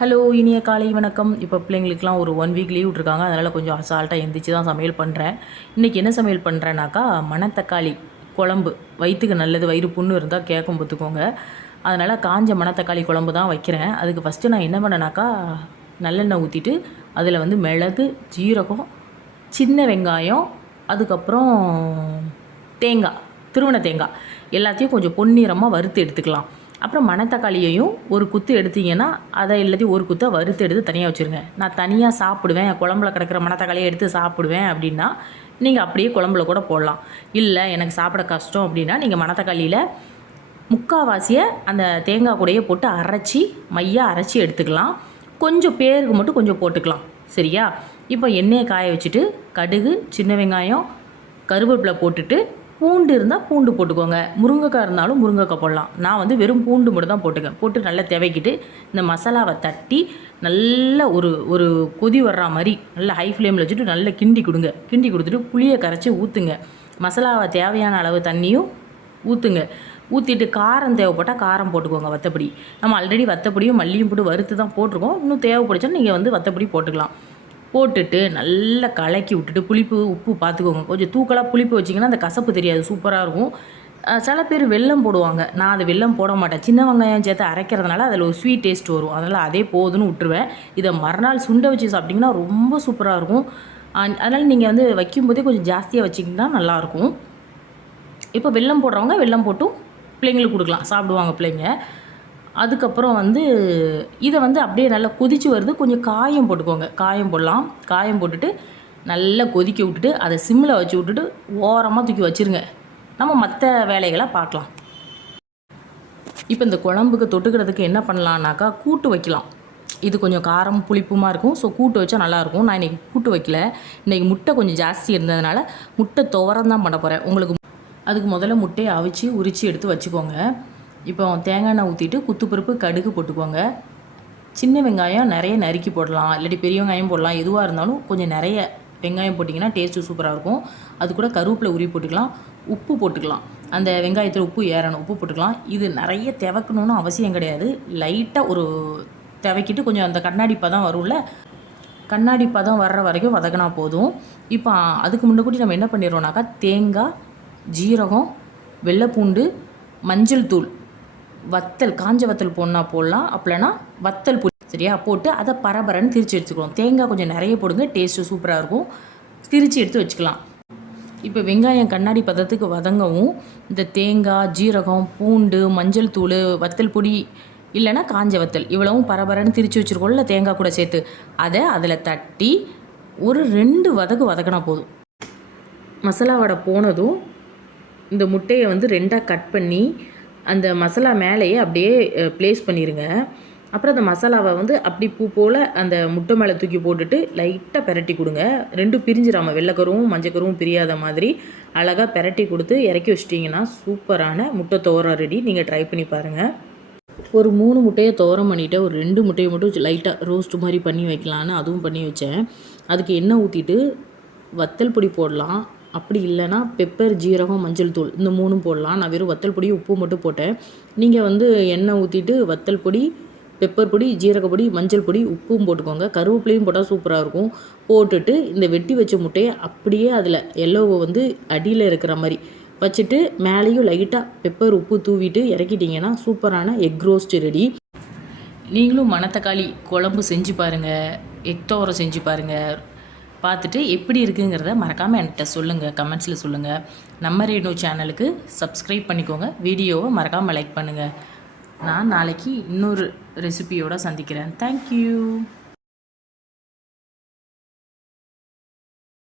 Hello, இனிய காலை வணக்கம். இப்போ பிள்ளைங்களுக்குலாம் ஒரு 1 வீக் லீவ் விட்ருக்காங்க. அதனால் கொஞ்சம் அசால்ட்டாக எந்திரிச்சு தான் சமையல் பண்ணுறேன். இன்றைக்கி என்ன சமையல் பண்ணுறேன்னாக்கா, மணத்தக்காளி குழம்பு. வயிற்றுக்கு நல்லது, வயிறு புண்ணு இருந்தால் கேட்கும் பார்த்துக்கோங்க. அதனால் காஞ்ச மணத்தக்காளி குழம்பு தான் வைக்கிறேன். அதுக்கு ஃபஸ்ட்டு நான் என்ன பண்ணேனாக்கா, நல்லெண்ணெய் ஊற்றிட்டு அதில் வந்து மிளகு, ஜீரகம், சின்ன வெங்காயம், அதுக்கப்புறம் தேங்காய், துருவன தேங்காய் எல்லாத்தையும் கொஞ்சம் பொன்னிறமாக வறுத்து எடுத்துக்கலாம். அப்புறம் மணத்தக்காளியையும் ஒரு குத்து எடுத்திங்கன்னா அதை எல்லாத்தையும் ஒரு குத்தை வறுத்து எடுத்து தனியாக வச்சுருங்க. நான் தனியாக சாப்பிடுவேன், குழம்புல கிடக்கிற மணத்தக்காளியை எடுத்து சாப்பிடுவேன் அப்படின்னா நீங்கள் அப்படியே குழம்புல கூட போடலாம். இல்லை எனக்கு சாப்பிட கஷ்டம் அப்படின்னா நீங்கள் மணத்தக்காளியில் முக்கால்வாசியை அந்த தேங்காய் கூடையே போட்டு அரைச்சி மையாக அரைச்சி எடுத்துக்கலாம். கொஞ்சம் பேருக்கு மட்டும் கொஞ்சம் போட்டுக்கலாம். சரியா? இப்போ எண்ணெயை காய வச்சுட்டு கடுகு, சின்ன வெங்காயம், கருவேப்பிலை போட்டுட்டு பூண்டு இருந்தால் பூண்டு போட்டுக்கோங்க. முருங்கைக்காய் இருந்தாலும் முருங்கைக்காய் போடலாம். நான் வந்து வெறும் பூண்டு மட்டும் தான் போட்டுக்கேன். போட்டு நல்லா துவைக்கிட்டு இந்த மசாலாவை தட்டி நல்ல ஒரு கொதி வர்ற மாதிரி நல்லா ஹை ஃப்ளேமில் வச்சுட்டு நல்லா கிண்டி கொடுங்க. கிண்டி கொடுத்துட்டு புளியை கரைச்சி ஊற்றுங்க. மசாலாவை தேவையான அளவு தண்ணியும் ஊற்றுங்க. ஊற்றிட்டு காரம் தேவைப்பட்டால் காரம் போட்டுக்கோங்க. வத்தப்பொடி நம்ம ஆல்ரெடி வத்தப்பொடியும் மல்லியும் போட்டு வறுத்து தான் போட்டிருக்கோம். இன்னும் தேவைப்படுச்சா நீங்கள் வந்து வத்தப்பொடி போட்டுக்கலாம். போட்டுட்டு நல்லா கலக்கி விட்டுட்டு புளிப்பு உப்பு பார்த்துக்கோங்க. கொஞ்சம் தூக்கலாக புளிப்பு வச்சிங்கன்னா அந்த கசப்பு தெரியாது, சூப்பராக இருக்கும். சில பேர் வெல்லம் போடுவாங்க. நான் அது வெல்லம் போட மாட்டேன். சின்ன வெங்காயம் சேர்த்து அரைக்கிறதுனால அதில் ஒரு ஸ்வீட் டேஸ்ட் வரும். அதனால் அதே போதுன்னு விட்டுருவேன். இதை மறுநாள் சுண்டை வச்சு சாப்பிட்டிங்கன்னா ரொம்ப சூப்பராக இருக்கும். அதனால் நீங்கள் வந்து வைக்கும்போதே கொஞ்சம் ஜாஸ்தியாக வச்சிங்கன்னா நல்லாயிருக்கும். இப்போ வெல்லம் போடுறவங்க வெல்லம் போட்டும் பிள்ளைங்களுக்கு கொடுக்கலாம், சாப்பிடுவாங்க பிள்ளைங்க. அதுக்கப்புறம் வந்து இதை வந்து அப்படியே நல்லா கொதித்து வருது. கொஞ்சம் காயம் போட்டுக்கோங்க. காயம் போடலாம். காயம் போட்டுட்டு நல்லா கொதிக்க விட்டுட்டு அதை சிம்மில் வச்சு விட்டுட்டு ஓரமாக தூக்கி வச்சுருங்க. நம்ம மற்ற வேலைகளை பார்க்கலாம். இப்போ இந்த குழம்புக்கு தொட்டுக்கிறதுக்கு என்ன பண்ணலான்னாக்கா, கூட்டு வைக்கலாம். இது கொஞ்சம் காரம் புளிப்புமாக இருக்கும். ஸோ கூட்டு வச்சா நல்லாயிருக்கும். நான் இன்றைக்கி கூட்டு வைக்கல. இன்றைக்கி முட்டை கொஞ்சம் ஜாஸ்தி இருந்ததுனால முட்டை துவரம் தான் பண்ண போகிறேன். உங்களுக்கு அதுக்கு முதல்ல முட்டையை அவிச்சு உரித்து எடுத்து வச்சுக்கோங்க. இப்போ தேங்காய் எண்ணெய் ஊற்றிட்டு குத்துப்பருப்பு, கடுகு போட்டுக்கோங்க. சின்ன வெங்காயம் நிறைய நறுக்கி போடலாம், இல்லாட்டி பெரிய வெங்காயம் போடலாம். எதுவாக இருந்தாலும் கொஞ்சம் நிறைய வெங்காயம் போட்டிங்கன்னா டேஸ்ட்டு சூப்பராக இருக்கும். அது கூட கருவேப்பிலை உரி போட்டுக்கலாம். உப்பு போட்டுக்கலாம். அந்த வெங்காயத்தில் உப்பு ஏறணும், உப்பு போட்டுக்கலாம். இது நிறைய துவக்கணும்னு அவசியம் கிடையாது. லைட்டாக ஒரு துவக்கிட்டு கொஞ்சம் அந்த கண்ணாடி பதம் வரும்ல, கண்ணாடி பதம் வர்ற வரைக்கும் வதக்கினா போதும். இப்போ அதுக்கு முன்னாடி நம்ம என்ன பண்ணிடுறோம்னாக்கா, தேங்காய், ஜீரகம், வெள்ளைப்பூண்டு, மஞ்சள் தூள், வத்தல், காஞ்ச வத்தல் போடனா போடலாம். அப்படின்னா வத்தல் பொடி, சரியா, போட்டு அதை பரபரன்னு திரித்து எடுத்துக்கணும். தேங்காய் கொஞ்சம் நிறைய போடுங்க, டேஸ்ட்டு சூப்பராக இருக்கும். திரித்து எடுத்து வச்சுக்கலாம். இப்போ வெங்காயம் கண்ணாடி பதத்துக்கு வதங்கவும் இந்த தேங்காய், ஜீரகம், பூண்டு, மஞ்சள் தூள், வத்தல் பொடி இல்லைன்னா காஞ்ச வத்தல் இவ்வளவும் பரபரன்னு திரித்து வச்சுருக்கோம்ல தேங்காய் கூட சேர்த்து, அதை அதில் தட்டி ஒரு 2 வதக்கினா போதும். மசாலா வடை போனதும் இந்த முட்டையை வந்து 2ஆக கட் பண்ணி அந்த மசாலா மேலேயே அப்படியே ப்ளேஸ் பண்ணிடுங்க. அப்புறம் அந்த மசாலாவை வந்து அப்படி பூ போல் அந்த முட்டை மேலே தூக்கி போட்டுட்டு லைட்டாக பெரட்டி கொடுங்க. 2 பிரிஞ்சிடாமல் வெள்ளைக்கருவும் மஞ்சக்கருவும் பிரியாத மாதிரி அழகாக பெரட்டி கொடுத்து இறக்கி வச்சிட்டிங்கன்னா சூப்பரான முட்டை துவரம் ரெடி. நீங்கள் ட்ரை பண்ணி பாருங்கள். ஒரு 3 முட்டையை துவரம் பண்ணிவிட்டு ஒரு 2 முட்டையை மட்டும் லைட்டாக ரோஸ்ட் மாதிரி பண்ணி வைக்கலான்னு அதுவும் பண்ணி வச்சேன். அதுக்கு எண்ணெய் ஊற்றிட்டு வத்தல் பொடி போடலாம். அப்படி இல்லைனா பெப்பர், ஜீரகம், மஞ்சள் தூள் இந்த 3ம் போடலாம். நான் வெறும் வத்தல் பொடி உப்பு மட்டும் போட்டேன். நீங்கள் வந்து எண்ணெய் ஊற்றிட்டு வத்தல் பொடி, பெப்பர் பொடி, ஜீரகப்பொடி, மஞ்சள் பொடி, உப்பும் போட்டுக்கோங்க. கருவேப்பிலையும் போட்டால் சூப்பராக இருக்கும். போட்டுட்டு இந்த வெட்டி வச்ச முட்டையை அப்படியே அதில் எல்லோவை வந்து அடியில் இருக்கிற மாதிரி வச்சுட்டு மேலேயும் லைட்டாக பெப்பர் உப்பு தூவிட்டு இறக்கிட்டிங்கன்னா சூப்பரான எக் ரோஸ்ட் ரெடி. நீங்களும் மணத்தக்காளி குழம்பு செஞ்சு பாருங்கள், எக் துவரம் செஞ்சு பாருங்கள். பார்த்துட்டு எப்படி இருக்குங்கிறத மறக்காமல் என்கிட்ட சொல்லுங்கள், கமெண்ட்ஸில் சொல்லுங்கள். நம்ம ரேணு சேனலுக்கு சப்ஸ்கிரைப் பண்ணிக்கோங்க. வீடியோவை மறக்காமல் லைக் பண்ணுங்கள். நான் நாளைக்கு இன்னொரு ரெசிபியோடு சந்திக்கிறேன். தேங்க்யூ.